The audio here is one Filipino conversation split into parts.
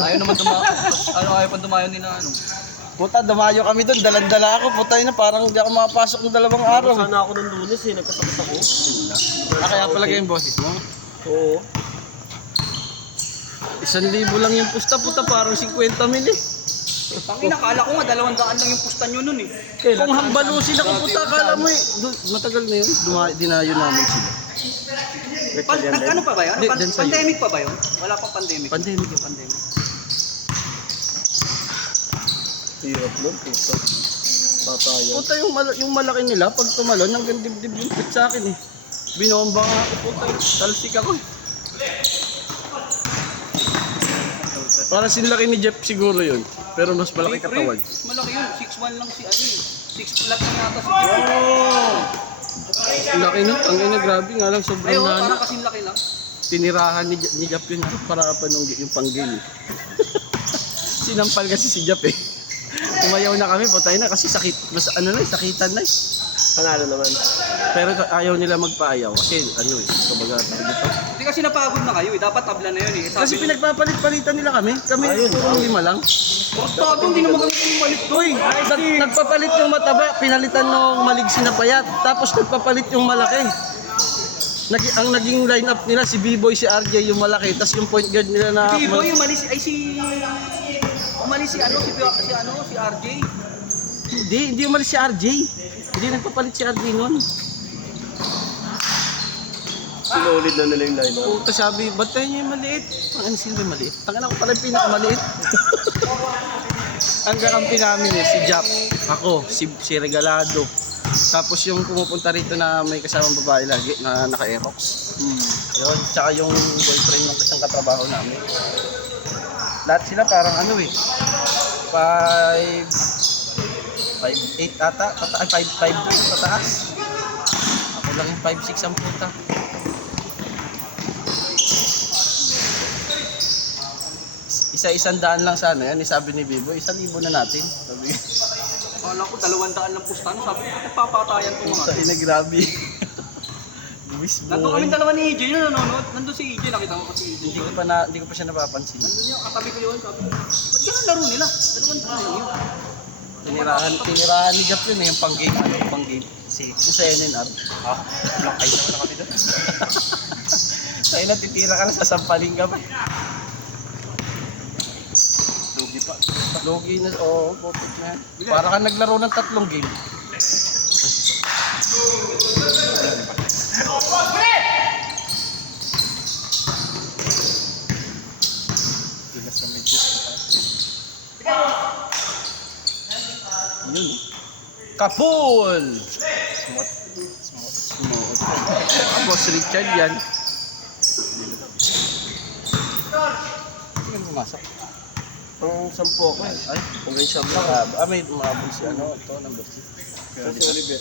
Ayaw naman dumayo. Ayaw pa dumayo ni na ano. Puta, dumayo kami doon, dalan-dala ako. Puta na, parang hindi ako makapasok ng 2 araw. Sana ako nung Lunes eh, nagkasakit ako. Kaya pala yung boses mo. Oo. 1,000 lang yung pusta, puta, parang 50 mil eh. Tangina, kala ko nga 200 lang yung pusta nyo nun eh. Kung hambalusin ako, puta, kala mo eh. Matagal na yun, dinayo namin sila. Ano pa ba yun? Hindi, dyan sa'yo. Pandemic pa ba yun? Wala pang pandemic. Pandemic yung pandemic. Hirap nun, puta. Tatayan. Puta, yung malaki nila, pag tumalon, hanggang dibdib yung pit sa akin eh. Binomba nga ako, puta, talsik ako eh. Para sinlaki ni Jeff siguro yun. Pero mas malaki katawan. Malaki yun. 6'1 lang si ano eh. 6 flat lang yata si Jeff. Laki nun, tangin na grabe nga lang, sobrang Ayaw, nana. parang kasing laki lang. Tinirahan ni Jeff yun para panunggi yung panggil eh. Sinampal kasi si Jeff eh. Umayaw na kami, patay na kasi sakit, mas ano na, sakitan na eh. Panalo naman. Pero ayaw nila magpaayaw kasi ano eh, kabaga dito. Hindi kasi napagod na kayo eh. Dapat tabla na yun eh. Kasi pinagpapalit-palitan nila kami puro 5 lang. Portado, hindi naman kami pumalit doon. Uy, nagpapalit yung mataba, pinalitan nung maligsi na payat, tapos nagpapalit yung malaki. Ang naging lineup nila si B-Boy, si RJ yung malaki, tapos yung point guard nila na B-Boy, umalis si ano, si RJ. Hindi umalis si RJ. Hindi nagpapalit si RJ noon. Sinulid na nila yung lineup. Puta, sabi, ba't tayo niya yung maliit? Ang sino yung maliit? Tangan ako pala yung pinakamaliit. Ang kakampi namin eh, si Jap, ako, si Regalado. Tapos yung pumupunta rito na may kasamang babae lagi na naka-Aerox. Yun, tsaka yung boyfriend ng isang katrabaho namin. Lahat sila parang ano eh, 5'8 ata, 5'2 pataas. Ako lang yung 5'6 ang puta. Isa-100 lang sana yan, sabi ni Bibo, 1,000 na natin. Sabi Kala ko 200 lang pusta. Sabi ko, papatayan ko mga. sa inagrabe. Luis Nandun kami Boy. dalawa ni EJ yun nanonood. Nandun si EJ, nakita ko kasi EJ. Hindi ko pa siya napapansin. Nandun yung katabi ko yun. Sabi ko, ba't yan ang laro nila? 200 lang yun. Tinirahan ni Jap yun eh, yung pang-game. Sa NNR. Black eye naman na kami doon. Tayo na, titira ka na, sasampaling ka pa. Lugi pa. Logi na, oo, bopit na yan. Para ka naglaro ng 3 game. Dulas ng medyo. Yun. Kapul! Sumuot. Boss Richard yan. Hindi ka pumasok. Ang 10 ako eh. Ay, Convention lang. may umabol si ano, ito, number 6. Si Oliver.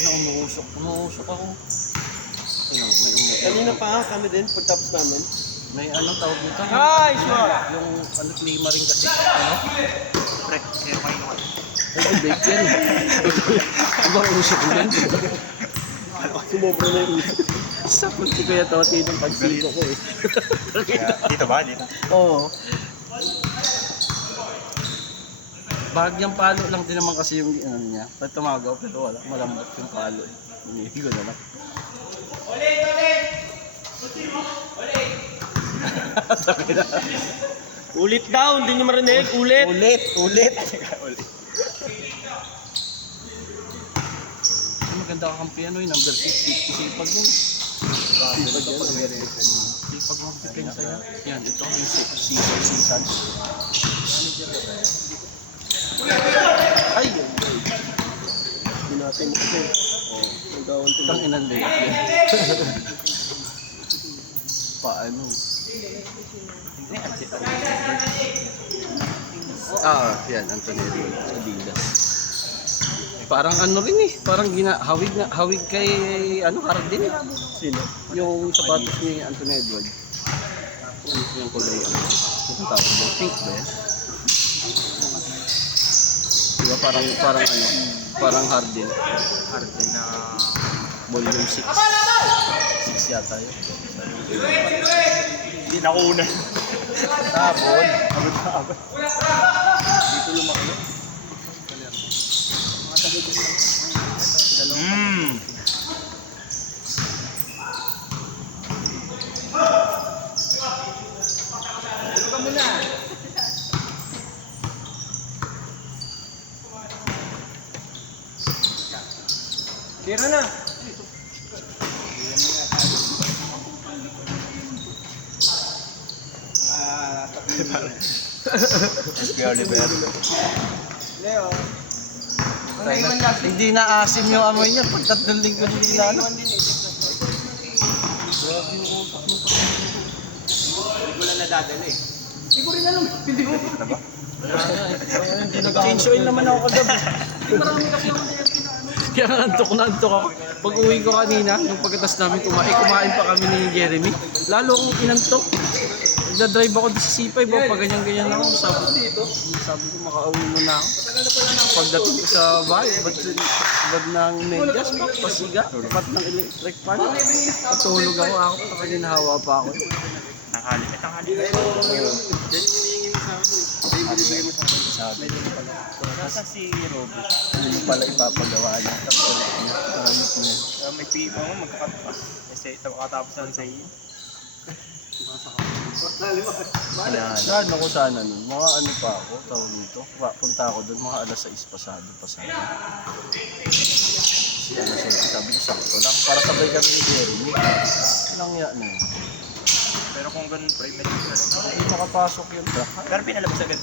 Umuusok ako. Ano, may umuusok. Kanina pa kami din, pagtapos namin. May ano tawag nito? Ay, sure. Yung ano, klima rin kasi. Ano? Pre, kaya kayo naman. Ay, bake yan. Ibang usok yan. Sumobra na yung usok. Sa punti ko yung toti ng pagsiko ko eh. Dito ba? Dito? Oo. Bahagyang palo lang din naman kasi yung ano niya. Pag tumagaw pero wala. Malambot yung palo eh. Hinihigo na lang. Ulit daw, hindi nyo marinig. Ulit. Ulit. Maganda kakampi ano yung number 6. Sipag yun. Sipag yan. Sipag mag-defense sa'yo. Yan, ito yung season. Ay! Hindi natin kasi. Nagawan ko Itang lang. inang layup yan. Paano? Yan, Antonelli. Adidas. Parang ano rin eh, parang hawig kay ano, Harden eh. Sino? Yung sapatos ni Anthony Edward. Yung kulay ano. Yung tawag mo, pink ba yan? Diba parang ano, parang Harden. Harden na... Volume 6. 6 yata yun. Hindi Nakunan. Tabon. Abot. Dito lumaki yun. Tira na. Kuya Oliver. Leo. Hindi na asim yung amoy niya pag 3 linggo hindi na ano. Hindi ko lang nadadala eh. Hindi ko rin alam. Hindi ko. Change oil naman ako kagabi. Marami kasi ako na yung pinaano. Kaya antok na antok ako. Pag uwi ko kanina, nung pagkatas namin kumain pa kami ni Jeremy. Lalo akong inantok. Nagdadrive ako sa C5, pag ganyan-ganyan ako. Sabi ko makauwi muna ako. Pagdating ko sa bahay, bad ng medyas, pasiga, pat ng electric fan. Patulog ako, nakaginahawa pa ako. Sabi Nasa si Robert. hindi mo pala ipapagawa niya. May pipa mo, magkakatpas. Kasi katapos lang sa iyo. Saan ako sana nun? Mga ano pa ako, tawag nito. Punta ako doon, mga alas 6 pasado pa sana. Kasi alas 6, sabi ko sakto lang. Para sabay kami ni Jeremy. Walang ya na yun. Pero kung ganun, private na rin. Hindi makapasok yun. Pero pinalabas agad.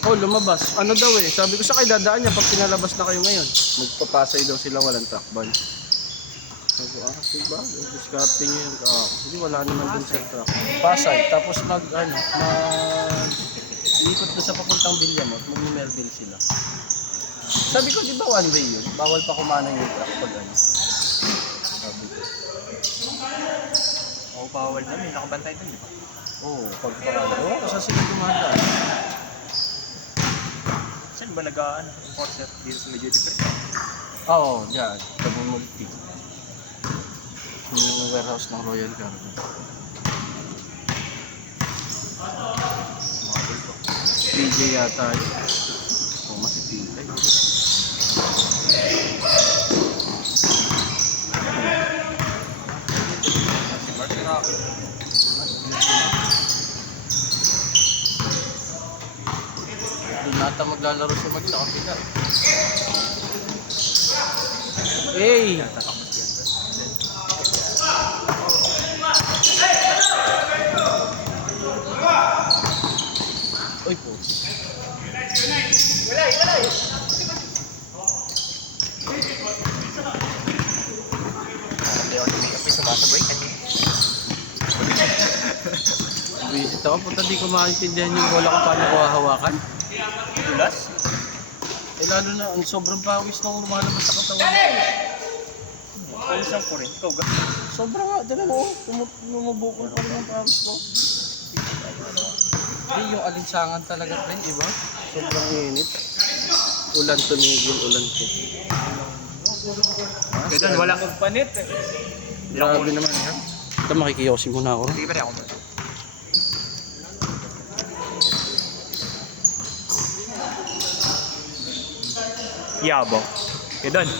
Oh, lumabas. Ano daw eh. Sabi ko sa kay dadaan niya pag pinalabas na kayo ngayon. Magpapasay daw sila, walang trackban. Sabi ko, diba? Discarding niyo yung hindi, wala naman dun sa truck. Pasay. Tapos lipat doon sa papuntang Villamot. Mag-Merville sila. Sabi ko, di ba one way yun? Bawal pa kumanan yung truck pag ano. Sabi ko. Oo, bawal na. May nakabantay dun, di ba? Oo, pagparado. Oo, kasi sila dumadaan. Saan ba nag-enforcer dito sa medyo different? Oo, dyan. Tabumulti. Yung warehouse ng Royal Cargo. PJ yata yun. Oo, mas si PJ. Si Mark Rocky. Doon nata maglalaro si Mag sa kapila. Hey! Uy po. Sabi ako si Makeup, sumasabay kanina. Visit ako. Punta di ko maintindihan yung bola kung paano ko hahawakan. Tulas? Eh lalo na, ang sobrang pawis nung lumalabas sa katawan. Pawisang ko rin. Ikaw ga? Sobrang nga, dala mo. Lumubukol pa rin ang pawis ko. Hindi, yung alinsangan talaga rin, iba? Sobrang init. Ulan tumigil, ulan po. Kaya doon, wala kang panit eh. Grabe naman yan. Ito, makikiyosi muna ako. Sige pa rin ako muna. Yabo. Kaya doon.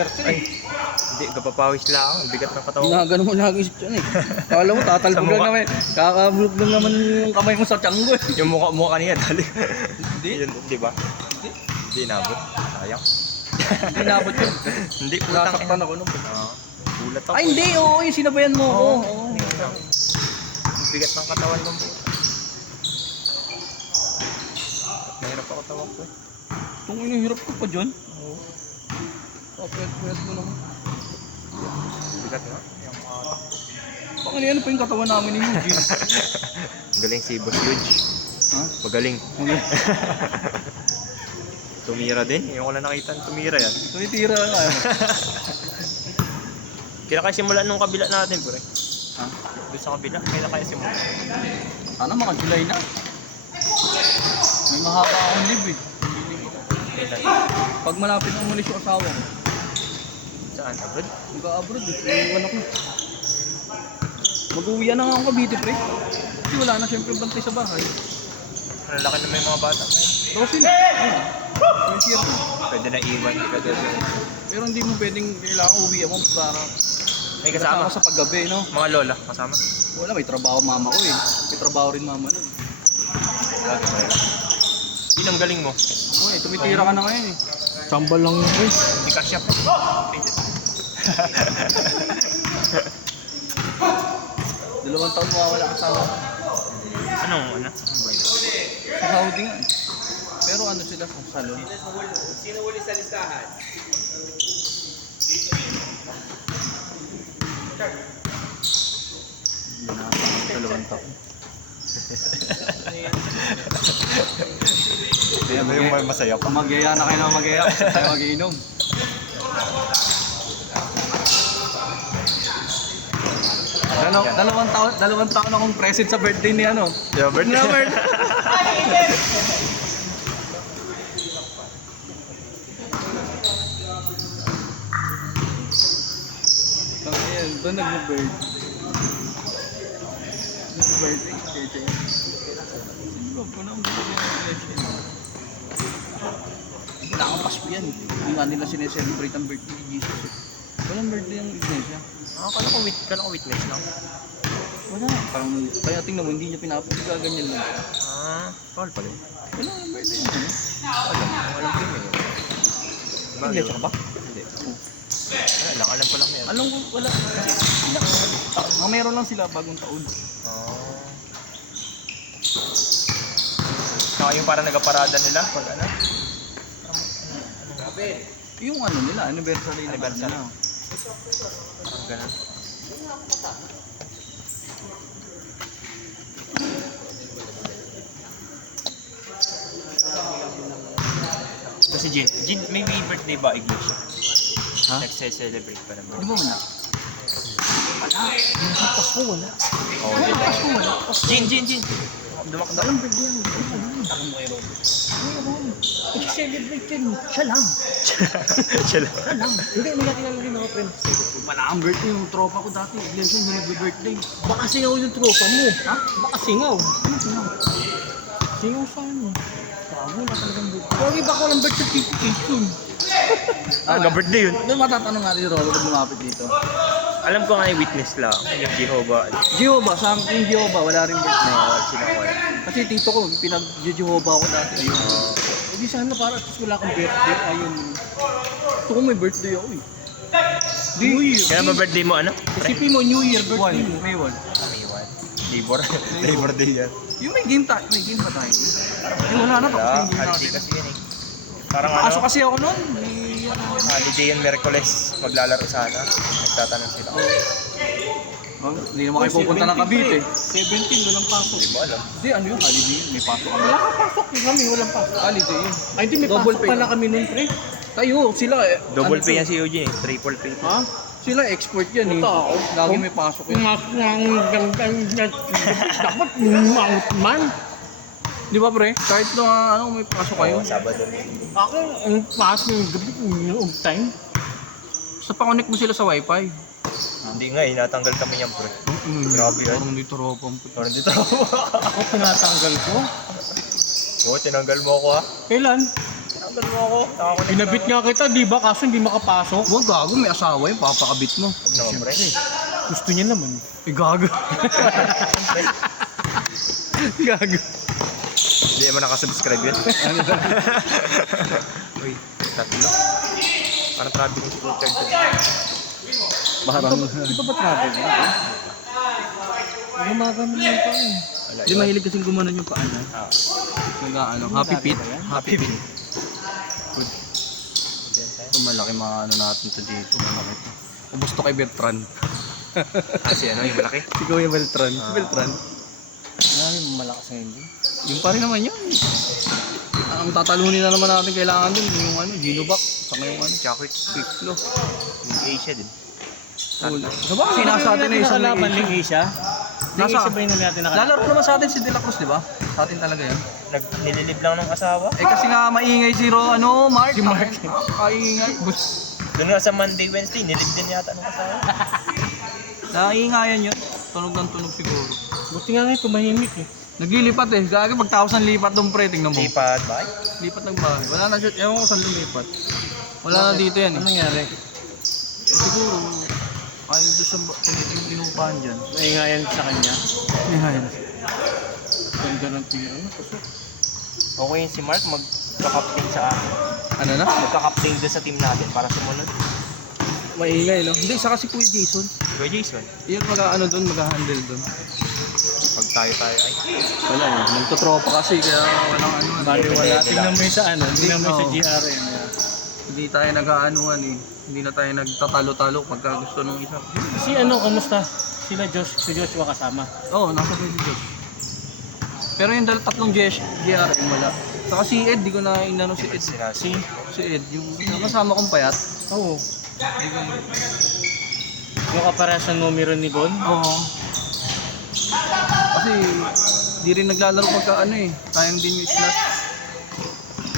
swerte Ay, eh. hindi, kapapawis lang. Ang bigat ng katawan. Ginagano mo lagi siya dyan eh. Kala mo tatalbog Sa lang mukha. naman. Kakabulog lang naman yung kamay mo sa tiyanggo eh. Yung mukha kanina, dali. Hindi. Yun, di ba? Hindi nabot. Sayang. Hindi nabot yun. Hindi, putang Nasaktan ako nung. Gulat ako. Ay hindi, oo, yung sinabayan mo. Oo. Ang bigat ng katawan ng buo. Mahirap ako tawag ko eh. Itong inihirap ko pa dyan. Kapwet-pwet mo naman. Bigat nga. Yung mga Bakit ano pa yung katawan namin ni Eugene? Galing si Boss Yuge. Ha? Pagaling. Tumira din. Yung ko lang nakita ng tumira yan. Tumitira ka. Kailan kayo simulan nung kabila natin, pre? Ha? Doon sa kabila, kailan kayo simulan? Sana maka-July na. May mahaba akong live eh. Kailan? Pag malapit ang umalis yung asawa ko, Saan? Abroad? mag-abroad eh. Iiwan ako. Mag-uwi na nga ako Cavite, pre. Kasi wala na siyempre bantay sa bahay. Ang laki na may mga bata ngayon. Rosin. Ayun. First year ko. Pwede na iwan. Pwede na. Pero hindi mo pwedeng kailangan uwi mo para May kasama. ako sa paggabi, no? Mga lola, kasama. Wala, may trabaho mama ko eh. May trabaho rin mama nun. Yun ang galing mo. Okay, tumitira ka na ngayon eh. Sambal lang yun, pre. Hindi ka siya. Dalawang taon mawawala ka sa Anong ano? Ano ba yun? sa Saudi nga eh. Pero ano sila sa salon? Sino huli sa listahan? Dalawang taon. Kaya Ano yung masaya pa? Magyaya na kayo na magyaya. Tayo mag-iinom. Dalawang taon akong present sa birthday ni ano. Robert? Robert. Ayan, doon nag-birthday. Nag-birthday si Cheche. Sino ko na ang birthday? Kailangan Pasko yan. Hindi nga nila sineselebrate ang birthday ni Jesus eh. Walang birthday ang iglesia. Kala ko witness lang. Wala. Parang, kaya tingnan mo, hindi niya pinapagiga ganyan lang. Paul pala yun. Wala ang birthday niya. Alam ko yun eh. Iglesia ka ba? Hindi. Alam ko lang na yan. Alam ko, wala. Ang meron lang sila bagong taon. Saka yung parang nagaparada nila pag ano? Yung ano nila, anniversary na Anniversary. nila. Parang ganun. Kasi Jin, may birthday ba iglesia? Ha? Nagse-celebrate pa naman. Di ba wala? Wala. Yung sa Pasko wala. Oo, Wala Jin. Pasko wala. Jin. Dumakdak. Walang birthday yan. I-celebrate yan. Siya lang. Siya lang. Siya lang. Hindi, may nakilala rin mga friends. Wala ang birthday yung tropa ko dati. Iglesia yung nag-birthday. Baka singaw yung tropa mo. Ha? Baka singaw. Ano singaw? Singaw saan mo? Bago na talagang birthday. Pogi ba ko ng birth certification? Birthday yun. Doon matatanong natin yung Rolo pag lumapit dito. Alam ko nga yung witness lang. Yung Jehovah. Jehovah, sa akin yung Jehovah, wala rin birthday. Sila ko yan. Kasi tito ko, pinag-Jehovah ako dati. Hindi sana para at least wala akong birthday. Ayun. Gusto ko may birthday ako eh. New Year. Kaya ba birthday mo ano? Isipin mo, New Year, birthday mo. May 1. May 1. Labor Day yan. Yung may game ba tayo? Ay, wala na. Tapos yung game Holiday natin. kasi yun eh. Parang Pasok ano, kasi ako nun. holiday yun, Merkules. Maglalaro sana. Nagtatanong sila. Hindi naman kayo pupunta ng Cavite. 17, walang pasok. Hindi mo alam. Hindi, ano yun? Holiday yun. May pasok kami. Wala kang pasok. Kami, walang pasok. Holiday yun. Ay, hindi, may Double pasok pay. pala kami nun, pre. Tayo, sila eh. Double Ano pay to? yan si Eugene eh. Triple pay. Ha? Sila export yan eh. Puta ako. Lagi may pasok yun. Dapat maut man. Di ba, pre? Kahit na ano, may pasok kayo. Sabado. Ako, ang pasok ng gabi, yung time. Sa pa-connect mo sila sa wifi. Hindi nga eh, natanggal kami yan pre. Grabe yan. Parang dito ropang. Parang dito. Ako pinatanggal ko. Oo, tinanggal mo ako ha. Kailan? Tanggal mo ako. Nakakulit Binabit nga kita, di ba? Kaso hindi makapasok. Huwag gago, may asawa yun, papakabit mo. Huwag naman, pre. Gusto niya naman. Eh, gago. Gago. Hindi naman nakasubscribe yun. Uy, tatlo. Parang traveling si Richard. Parang, Ito ba travel? Gumagano lang pa eh. di mahilig kasing gumanon yung paan. Ano, happy feet. Happy Feet. Ito malaki mga ano natin to dito. Malaki to. Ubus to kay Bertrand. Si ano, yung malaki. Si Kuya Beltran. Si Beltran. Ay, malakas na hindi. Yung pa rin naman yun. Ang tatalunin na naman natin kailangan dun. Yung ano, Genovac. Saka yung ano, Chocolate. Piklo. Yung Asia din. Diba? Kasi nasa atin na isang nakalaban Ling Asia. Ling Nasa- Asia ba yung natin nakalaban? Lalaro naman sa atin si De La Cruz, di ba? Sa atin talaga yan. Nililib lang ng asawa. Eh kasi nga maingay si Mark. Si Mark. Kaingay. Doon nga sa Monday, Wednesday, nilib din yata ng asawa. Naingayan yun. Tunog ng tunog siguro. Buti nga ngayon, tumahimik eh. Naglilipat eh. Gagi pagtapos ng lipat doon pre, tingnan mo. Lipat, bye. Lipat ng bahay. Wala na siya. Ewan ko saan lumipat. Wala na dito yan eh. Ano nangyari? Siguro, ayaw doon sa inupahan dyan. Naingayan sa kanya. Ingayan. Ganda ng tira. Okay yun si Mark, magka-captain sa akin. Ano na? Magka-captain doon sa team natin para sumunod. Maingay no? Hindi, saka si Kuya Jason. Go Jason. Yun mag-ano doon, mag-handle doon. Pag tayo ay. Wala eh. Nagtotropa kasi kaya walang ano. Bali wala. Tingnan mo yung sa ano. Tingnan mo yung sa Oo. GRM. Hindi tayo nag-aanuan eh. Hindi na tayo nagtatalo-talo pagka gusto nung isa. Si ano, kamusta? Sila Josh, si Joshua kasama. Oo, nasa Kuya Jason. Pero yung tatlong GRM wala. Saka si Ed, di ko na inano si Ed. Si Si Ed, yung kasama kong payat. Oo. Yung kaparehas ng numero ni Bon. Oo. Kasi di rin naglalaro pagka ano eh. Sayang din yung slot.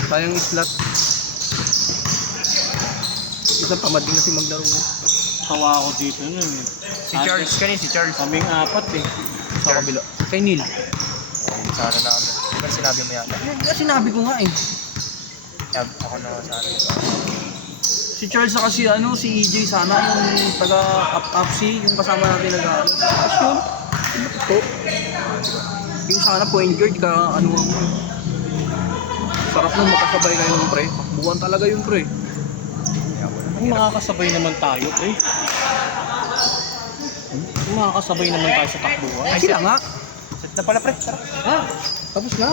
Sayang yung slot. Isang tamad din kasi maglaro. Kawa ako dito nun eh. Si Charles kanina, si Charles. Kaming apat eh. Sa kabila. Kay Neil. Sana namin. Diba sinabi mo yata? Sinabi ko nga eh. Ako na sana. Si Charles saka si ano, si EJ sana yung taga UPC, yung kasama natin nag-aaral. Tapos yun. Ito. Yung sana point guard ka ano mo. Sarap nung makasabay kayo ng pre. Buwan talaga yung pre. Kung makakasabay naman tayo, pre. Kung makakasabay naman tayo sa takbuhan. Ay, sila nga. Set na pala pre. Tara. Ha? Tapos na?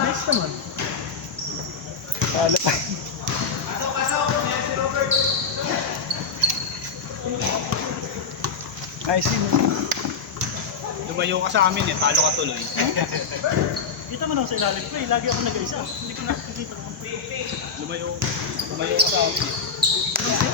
Nice naman. Kala pa. Nice yun. Lumayo ka sa amin eh, talo ka tuloy. Kita mo na sa ilalim ko eh. Lagi ako nag-isa. Hindi ko nakikita ko. Lumayo ka sa amin.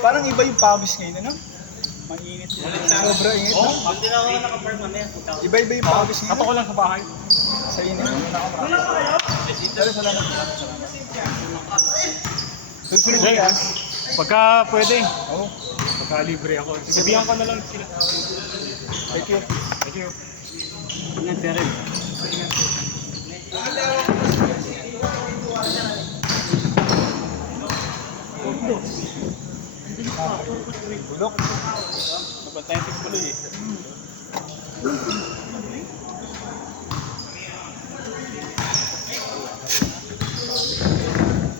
Parang iba yung pawis ngayon, ano? Mainit yun. Sobra init. Oh, hindi na ako nakapark mamaya. Iba-iba yung pawis ngayon. Ato ko lang sa bahay. Sa init. Pero salamat. Susunod Jay, ka. pagka pwede. Oo. Pagka libre ako. Sabihan ko na lang sila. Thank you. Thank you. Ingat ka rin. Bulok. Nabantayan si Kuloy eh.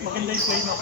Maganda yung play mo.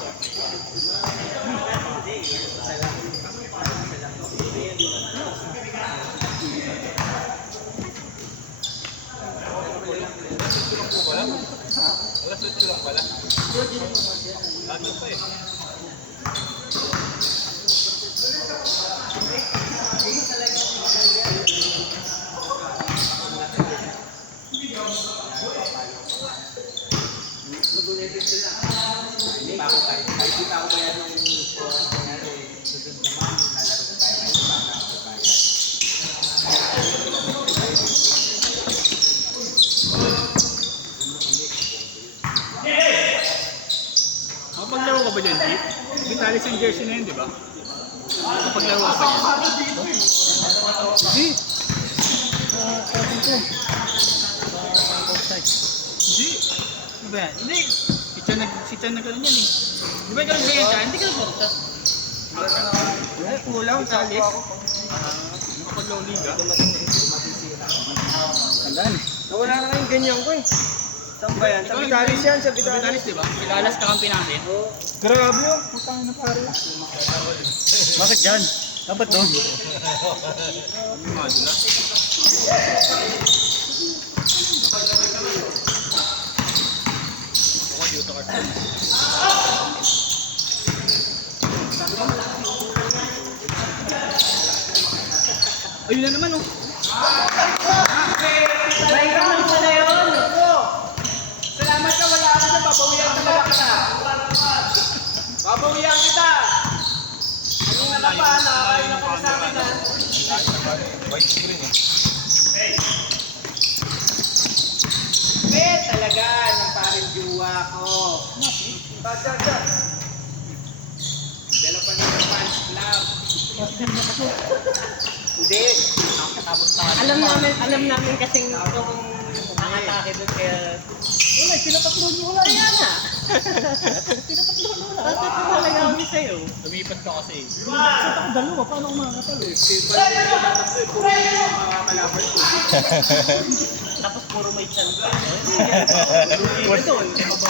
Kapaglaro ka pa yan. Hindi. Sabi ko. Outside. Hindi. Ano ba yan? Hindi. Si Chan na gano'n yan eh. Di ba gano'n ba yan Chan? Hindi ka nagpunta. Kulang sa alis. Nakapaglaw liga. Tandaan. Nawala na yung ganyan ko eh. Saan ba yan? Sa Vitalis yan, sa Vitalis. Vitalis, di ba? Vitalis kakampi natin. Grabe yun. Putang na pare. Bakit yan? Dapat doon. Ayun na naman oh. Salamat ka, wala ka na, babawian ka na kita. Babawian kita. Kanina na pa, nakakain na kami sa akin ha. White screen eh. Talaga, ng parang juwa ko. Dala pa ng fans club. Hindi. Alam namin kasing yung nakatake doon kaya... Wala, pinatatlo niyo wala. Kaya nga. Tatatlo talaga kami sa'yo. Lumipat ka kasi. Sa dalawa, paano ako makakatalo? Tapos puro may chan ka.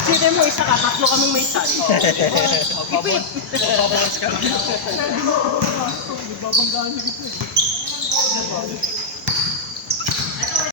Sino mo isa ka, tatlo kaming may chan. Ipit. Babawas ka lang. Nagbabanggaan na kita eh.